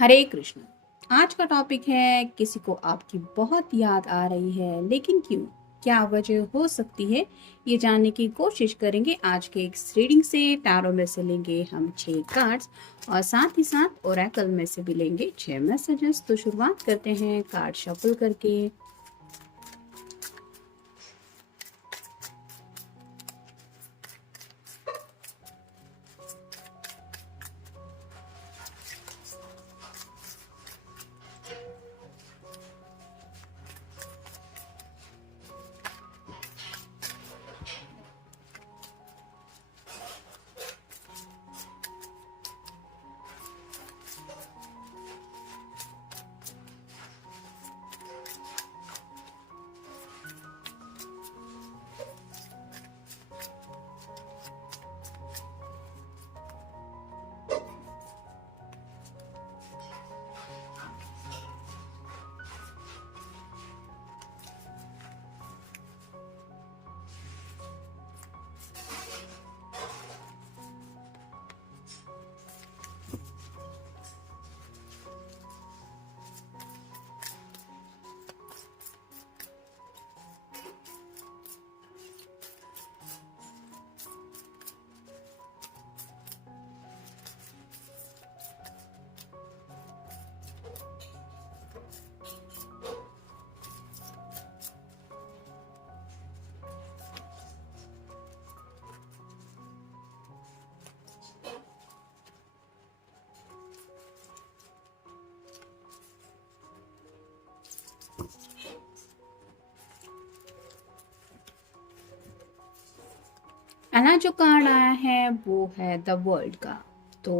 हरे कृष्ण। आज का टॉपिक है किसी को आपकी बहुत याद आ रही है, लेकिन क्यों? क्या वजह हो सकती है? ये जानने की कोशिश करेंगे आज के इस रीडिंग से। टैरो में से लेंगे हम 6 कार्ड्स और साथ ही साथ ओरेकल में से भी लेंगे 6 मैसेजेस। तो शुरुआत करते हैं कार्ड शफल करके। पहला जो कार्ड आया है वो है द वर्ल्ड का। तो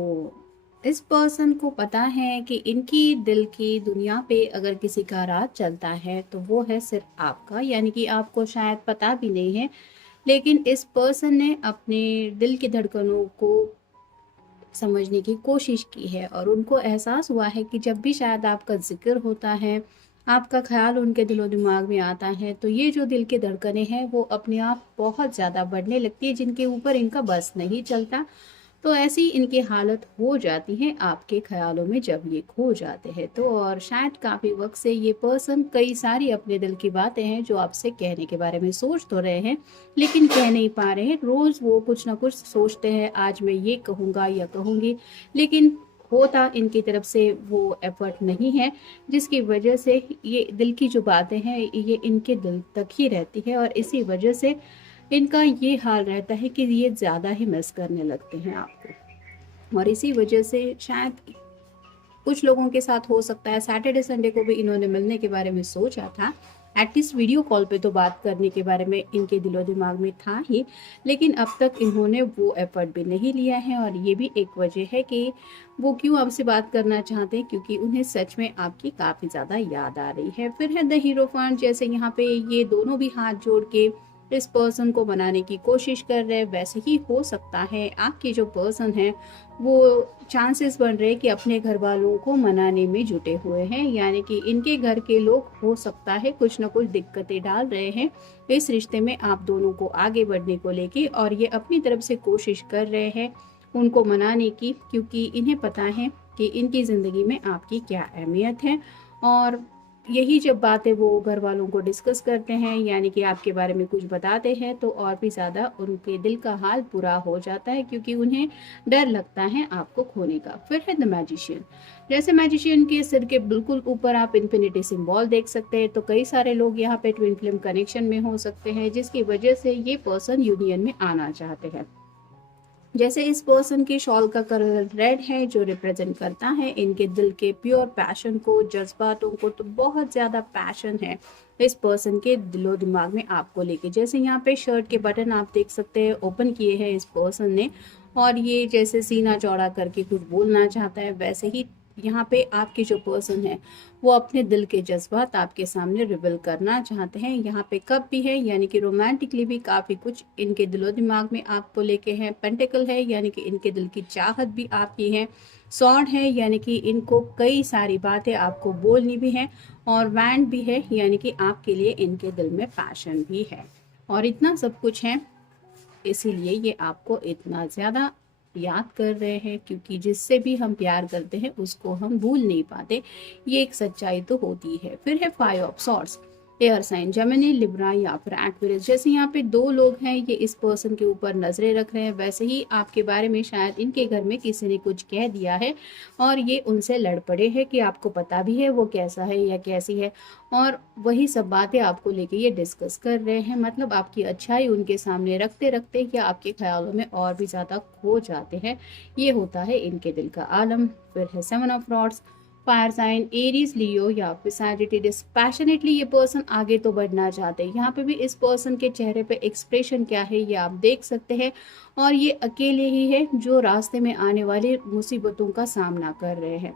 इस पर्सन को पता है कि इनकी दिल की दुनिया पे अगर किसी का राज चलता है तो वो है सिर्फ आपका, यानी कि आपको शायद पता भी नहीं है, लेकिन इस पर्सन ने अपने दिल की धड़कनों को समझने की कोशिश की है और उनको एहसास हुआ है कि जब भी शायद आपका जिक्र होता है, आपका ख्याल उनके दिलो दिमाग में आता है, तो ये जो दिल की धड़कनें हैं वो अपने आप बहुत ज़्यादा बढ़ने लगती है, जिनके ऊपर इनका बस नहीं चलता। तो ऐसी इनकी हालत हो जाती है आपके ख्यालों में जब ये खो जाते हैं। तो और शायद काफ़ी वक्त से ये पर्सन कई सारी अपने दिल की बातें हैं जो आपसे कहने के बारे में सोच तो रहे हैं, लेकिन कह नहीं पा रहे हैं। रोज़ वो कुछ ना कुछ सोचते हैं, आज मैं ये कहूँगा या कहूँगी, लेकिन होता इनकी तरफ से वो एफर्ट नहीं है, जिसकी वजह से ये दिल की जो बातें हैं ये इनके दिल तक ही रहती है और इसी वजह से इनका ये हाल रहता है कि ये ज़्यादा ही मिस करने लगते हैं आपको। और इसी वजह से शायद कुछ लोगों के साथ हो सकता है सैटरडे संडे को भी इन्होंने मिलने के बारे में सोचा था, एटलीस्ट वीडियो कॉल पे तो बात करने के बारे में इनके दिलो दिमाग में था ही, लेकिन अब तक इन्होंने वो एफर्ट भी नहीं लिया है। और ये भी एक वजह है कि वो क्यों आपसे बात करना चाहते हैं, क्योंकि उन्हें सच में आपकी काफ़ी ज़्यादा याद आ रही है। फिर है द हीरोफांट। जैसे यहाँ पे ये दोनों भी हाथ जोड़ के इस पर्सन को मनाने की कोशिश कर रहे हैं, वैसे ही हो सकता है आपके जो पर्सन है वो चांसेस बन रहे कि अपने घर वालों को मनाने में जुटे हुए हैं, यानी कि इनके घर के लोग हो सकता है कुछ ना कुछ दिक्कतें डाल रहे हैं इस रिश्ते में आप दोनों को आगे बढ़ने को लेके, और ये अपनी तरफ से कोशिश कर रहे हैं उनको मनाने की, क्योंकि इन्हें पता है कि इनकी ज़िंदगी में आपकी क्या अहमियत है। और यही जब बातें वो घर वालों को डिस्कस करते हैं, यानी कि आपके बारे में कुछ बताते हैं, तो और भी ज़्यादा उनके दिल का हाल बुरा हो जाता है, क्योंकि उन्हें डर लगता है आपको खोने का। फिर है द मैजिशियन। जैसे मैजिशियन के सिर के बिल्कुल ऊपर आप इन्फिनिटी सिंबल देख सकते हैं, तो कई सारे लोग यहाँ पे ट्विन फ्लेम कनेक्शन में हो सकते हैं, जिसकी वजह से ये पर्सन यूनियन में आना चाहते हैं। जैसे इस पर्सन की शॉल का कलर रेड है, जो रिप्रेजेंट करता है इनके दिल के प्योर पैशन को, जज्बातों को। तो बहुत ज़्यादा पैशन है इस पर्सन के दिलो दिमाग में आपको लेके। जैसे यहाँ पे शर्ट के बटन आप देख सकते हैं ओपन किए हैं इस पर्सन ने, और ये जैसे सीना चौड़ा करके कुछ बोलना चाहता है, वैसे ही यहाँ पे आपके जो पर्सन है वो अपने दिल के जज्बात आपके सामने रिवील करना चाहते हैं। यहाँ पे कप भी है, यानी कि रोमांटिकली भी काफ़ी कुछ इनके दिलो दिमाग में आपको लेके हैं। पेंटिकल है, यानी कि इनके दिल की चाहत भी आपकी है। सॉर्ड है, यानी कि इनको कई सारी बातें आपको बोलनी भी है। और वैंड भी है, यानी कि आपके लिए इनके दिल में पैशन भी है। और इतना सब कुछ है, इसीलिए ये आपको इतना ज़्यादा याद कर रहे हैं, क्योंकि जिससे भी हम प्यार करते हैं उसको हम भूल नहीं पाते। ये एक सच्चाई तो होती है। फिर है 5 of swords, air sign Gemini, Libra या फिर एक्वेरियस। जैसे यहाँ पे दो लोग हैं, ये इस पर्सन के ऊपर नजरें रख रहे हैं, वैसे ही आपके बारे में शायद इनके घर में किसी ने कुछ कह दिया है और ये उनसे लड़ पड़े हैं कि आपको पता भी है वो कैसा है या कैसी है, और वही सब बातें आपको लेके ये डिस्कस कर रहे हैं। मतलब आपकी अच्छाई उनके सामने रखते रखते या आपके ख्यालों में और भी ज़्यादा खो जाते हैं। ये होता है इनके दिल का आलम। फिर है 7 of rods, fire sign Aries, Leo या फिर सैजिटेरियस। पैशनेटली ये पर्सन आगे तो बढ़ना चाहते हैं। यहाँ पे भी इस पर्सन के चेहरे पे एक्सप्रेशन क्या है ये आप देख सकते हैं, और ये अकेले ही है जो रास्ते में आने वाली मुसीबतों का सामना कर रहे हैं।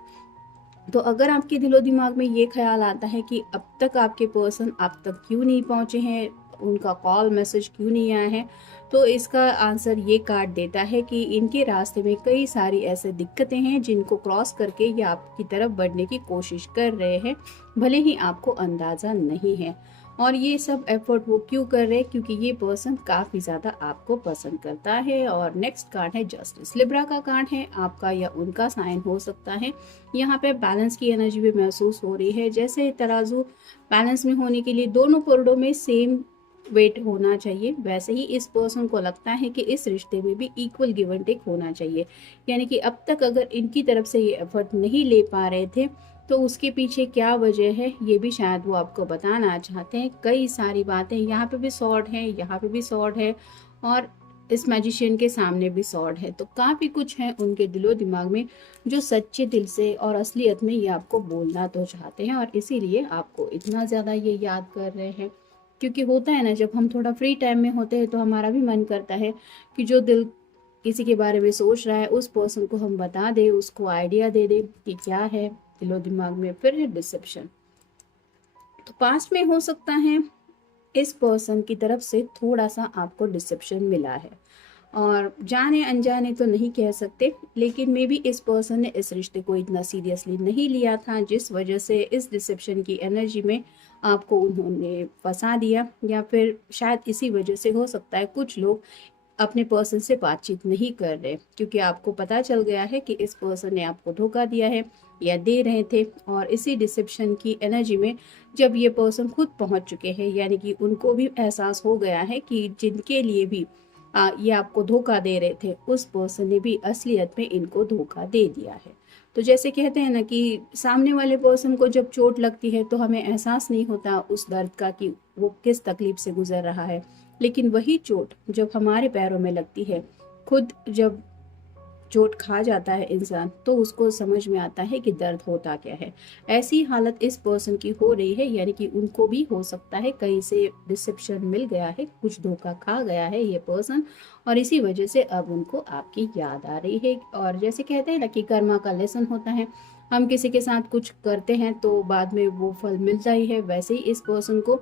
तो अगर आपके दिलो दिमाग में ये ख्याल आता है कि अब तक आपके पर्सन आप तक क्यों नहीं पहुंचे हैं, उनका कॉल मैसेज क्यों नहीं आया है, तो इसका आंसर ये कार्ड देता है कि इनके रास्ते में कई सारी ऐसे दिक्कतें हैं जिनको क्रॉस करके ये आपकी तरफ बढ़ने की कोशिश कर रहे हैं, भले ही आपको अंदाज़ा नहीं है। और ये सब एफर्ट वो क्यों कर रहे हैं, क्योंकि ये पर्सन काफ़ी ज़्यादा आपको पसंद करता है। और नेक्स्ट कार्ड है जस्टिस, लिब्रा का कार्ड है, आपका या उनका साइन हो सकता है। यहाँ पे बैलेंस की एनर्जी भी महसूस हो रही है। जैसे तराजू बैलेंस में होने के लिए दोनों पर्दों में सेम वेट होना चाहिए, वैसे ही इस पर्सन को लगता है कि इस रिश्ते में भी इक्वल गिव एंड टेक होना चाहिए। यानी कि अब तक अगर इनकी तरफ से ये एफर्ट नहीं ले पा रहे थे तो उसके पीछे क्या वजह है ये भी शायद वो आपको बताना चाहते हैं। कई सारी बातें, यहाँ पे भी सॉर्ड है, यहाँ पे भी सॉर्ड है, और इस मैजिशियन के सामने भी सॉर्ड है। तो काफ़ी कुछ है उनके दिलो दिमाग में जो सच्चे दिल से और असलियत में ये आपको बोलना तो चाहते हैं, और इसीलिए आपको इतना ज़्यादा ये याद कर रहे हैं। क्योंकि होता है ना, जब हम थोड़ा फ्री टाइम में होते हैं तो हमारा भी मन करता है कि जो दिल किसी के बारे में सोच रहा है उस पर्सन को हम बता दें, उसको आइडिया दे दें कि क्या है दिलो दिमाग में। फिर है डिसेप्शन। तो पास्ट में हो सकता है इस पर्सन की तरफ से थोड़ा सा आपको डिसेप्शन मिला है, और जाने अनजाने तो नहीं कह सकते, लेकिन मे बी इस पर्सन ने इस रिश्ते को इतना सीरियसली नहीं लिया था, जिस वजह से इस डिसेप्शन की एनर्जी में आपको उन्होंने फंसा दिया। या फिर शायद इसी वजह से हो सकता है कुछ लोग अपने पर्सन से बातचीत नहीं कर रहे, क्योंकि आपको पता चल गया है कि इस पर्सन ने आपको धोखा दिया है या दे रहे थे। और इसी डिसेप्शन की एनर्जी में जब ये पर्सन खुद पहुंच चुके हैं, यानी कि उनको भी एहसास हो गया है कि जिनके लिए भी ये आपको धोखा दे रहे थे उस पर्सन ने भी असलियत में इनको धोखा दे दिया है। तो जैसे कहते हैं ना कि सामने वाले पर्सन को जब चोट लगती है तो हमें एहसास नहीं होता उस दर्द का कि वो किस तकलीफ से गुजर रहा है, लेकिन वही चोट जब हमारे पैरों में लगती है, खुद जब चोट खा जाता है इंसान, तो उसको समझ में आता है कि दर्द होता क्या है। ऐसी हालत इस पर्सन की हो रही है, यानी कि उनको भी हो सकता है कहीं से डिसेप्शन मिल गया है, कुछ धोखा खा गया है ये पर्सन, और इसी वजह से अब उनको आपकी याद आ रही है। और जैसे कहते हैं ना कि कर्मा का लेसन होता है, हम किसी के साथ कुछ करते हैं तो बाद में वो फल मिलता ही है, वैसे ही इस पर्सन को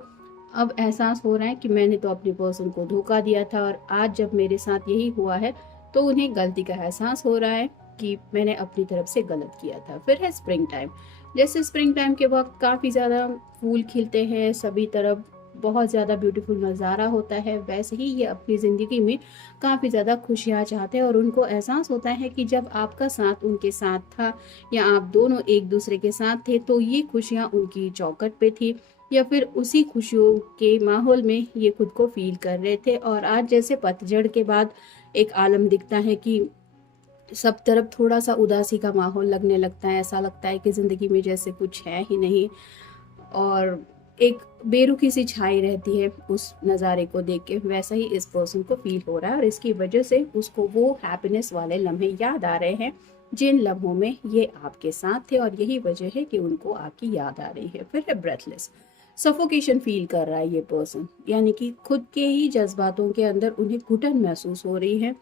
अब एहसास हो रहा है कि मैंने तो अपने पर्सन को धोखा दिया था, और आज जब मेरे साथ यही हुआ है तो उन्हें गलती का एहसास हो रहा है कि मैंने अपनी तरफ से गलत किया था। फिर है स्प्रिंग टाइम। जैसे स्प्रिंग टाइम के वक्त काफ़ी ज़्यादा फूल खिलते हैं, सभी तरफ बहुत ज़्यादा ब्यूटीफुल नज़ारा होता है, वैसे ही ये अपनी ज़िंदगी में काफ़ी ज़्यादा खुशियाँ चाहते हैं। और उनको एहसास होता है कि जब आपका साथ उनके साथ था या आप दोनों एक दूसरे के साथ थे तो ये खुशियाँ उनकी चौखट पे थी, या फिर उसी खुशियों के माहौल में ये खुद को फील कर रहे थे। और आज जैसे पतझड़ के बाद एक आलम दिखता है कि सब तरफ थोड़ा सा उदासी का माहौल लगने लगता है, ऐसा लगता है कि ज़िंदगी में जैसे कुछ है ही नहीं, और एक बेरुखी सी छाई रहती है उस नज़ारे को देख के, वैसा ही इस पर्सन को फील हो रहा है। और इसकी वजह से उसको वो हैप्पीनेस वाले लम्हे याद आ रहे हैं जिन लम्हों में ये आपके साथ थे, और यही वजह है कि उनको आपकी याद आ रही है। फिर है ब्रेथलेस। सफोकेशन फील कर रहा है ये पर्सन, यानी कि खुद के ही जज्बातों के अंदर उन्हें घुटन महसूस हो रही है,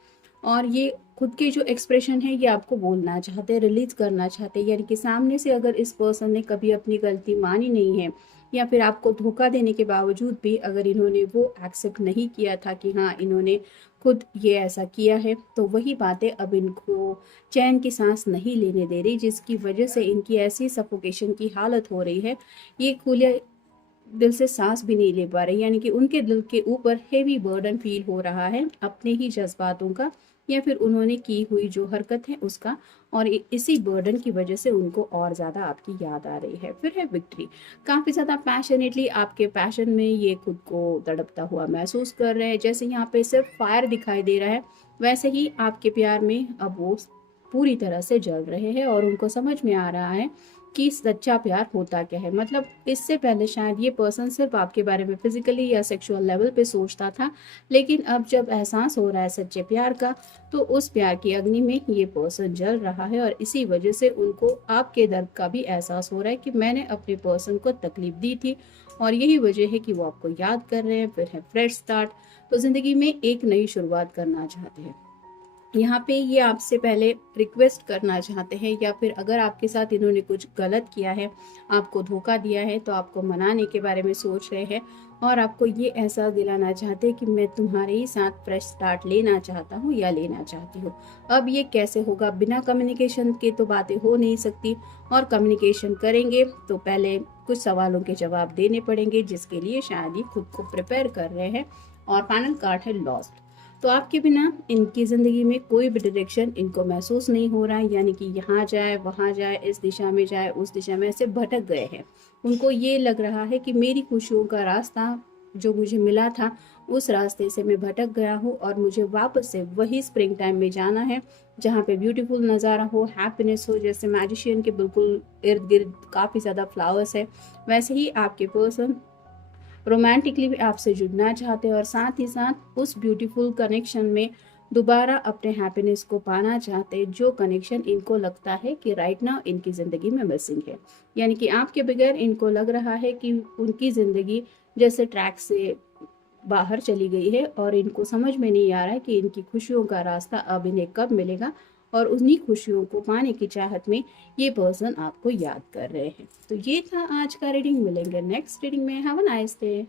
और ये खुद के जो एक्सप्रेशन है ये आपको बोलना चाहते हैं, रिलीज करना चाहते हैं। यानी कि सामने से अगर इस पर्सन ने कभी अपनी गलती मानी नहीं है, या फिर आपको धोखा देने के बावजूद भी अगर इन्होंने वो एक्सेप्ट नहीं किया था कि हाँ इन्होंने खुद ये ऐसा किया है, तो वही बातें अब इनको चैन की सांस नहीं लेने दे रही, जिसकी वजह से इनकी ऐसी सफोकेशन की हालत हो रही है, ये खुले दिल से सांस भी नहीं ले पा रहे। यानी कि उनके दिल के ऊपर हेवी बर्डन फील हो रहा है अपने ही जज्बातों का, या फिर उन्होंने की हुई जो हरकत है उसका, और इसी बर्डन की वजह से उनको और ज़्यादा आपकी याद आ रही है। फिर है विक्ट्री, काफ़ी ज़्यादा पैशनेटली आपके पैशन में ये खुद को तड़पता हुआ महसूस कर रहे हैं। जैसे यहाँ पे सिर्फ फायर दिखाई दे रहा है, वैसे ही आपके प्यार में अब वो पूरी तरह से जल रहे हैं और उनको समझ में आ रहा है कि सच्चा प्यार होता क्या है। मतलब इससे पहले शायद ये पर्सन सिर्फ आपके बारे में फिजिकली या सेक्सुअल लेवल पे सोचता था, लेकिन अब जब एहसास हो रहा है सच्चे प्यार का, तो उस प्यार की अग्नि में ये पर्सन जल रहा है और इसी वजह से उनको आपके दर्द का भी एहसास हो रहा है कि मैंने अपने पर्सन को तकलीफ दी थी, और यही वजह है कि वो आपको याद कर रहे हैं। फिर है फ्रेश स्टार्ट, तो ज़िंदगी में एक नई शुरुआत करना चाहते हैं। यहाँ पे ये आपसे पहले रिक्वेस्ट करना चाहते हैं, या फिर अगर आपके साथ इन्होंने कुछ गलत किया है, आपको धोखा दिया है, तो आपको मनाने के बारे में सोच रहे हैं और आपको ये एहसास दिलाना चाहते हैं कि मैं तुम्हारे ही साथ फ्रेश स्टार्ट लेना चाहता हूँ या लेना चाहती हूँ। अब ये कैसे होगा? बिना कम्युनिकेशन के तो बातें हो नहीं सकती, और कम्युनिकेशन करेंगे तो पहले कुछ सवालों के जवाब देने पड़ेंगे, जिसके लिए शायद ही खुद को प्रिपेयर कर रहे हैं। और फाइनल कार्ड है लॉस्ट, तो आपके बिना इनकी ज़िंदगी में कोई भी डायरेक्शन इनको महसूस नहीं हो रहा है, यानी कि यहाँ जाए वहाँ जाए, इस दिशा में जाए उस दिशा में, ऐसे भटक गए हैं। उनको ये लग रहा है कि मेरी खुशियों का रास्ता जो मुझे मिला था, उस रास्ते से मैं भटक गया हूँ और मुझे वापस से वही स्प्रिंग टाइम में जाना है, जहाँ पे ब्यूटीफुल नज़ारा हो, हैप्पीनेस हो। जैसे मैजिशियन के बिल्कुल इर्द गिर्द काफ़ी ज़्यादा फ्लावर्स है, वैसे ही आपके पर्सन रोमांटिकली भी आपसे जुड़ना चाहते हैं और साथ ही साथ उस ब्यूटीफुल कनेक्शन में दोबारा अपने हैप्पीनेस को पाना चाहते हैं, जो कनेक्शन इनको लगता है कि राइट नाउ इनकी ज़िंदगी में मिसिंग है। यानी कि आपके बगैर इनको लग रहा है कि उनकी ज़िंदगी जैसे ट्रैक से बाहर चली गई है, और इनको समझ में नहीं आ रहा है कि इनकी खुशियों का रास्ता अब इन्हें कब मिलेगा, और उन्हीं खुशियों को पाने की चाहत में ये पर्सन आपको याद कर रहे हैं। तो ये था आज का रीडिंग। मिलेंगे नेक्स्ट रीडिंग में। Have a nice day.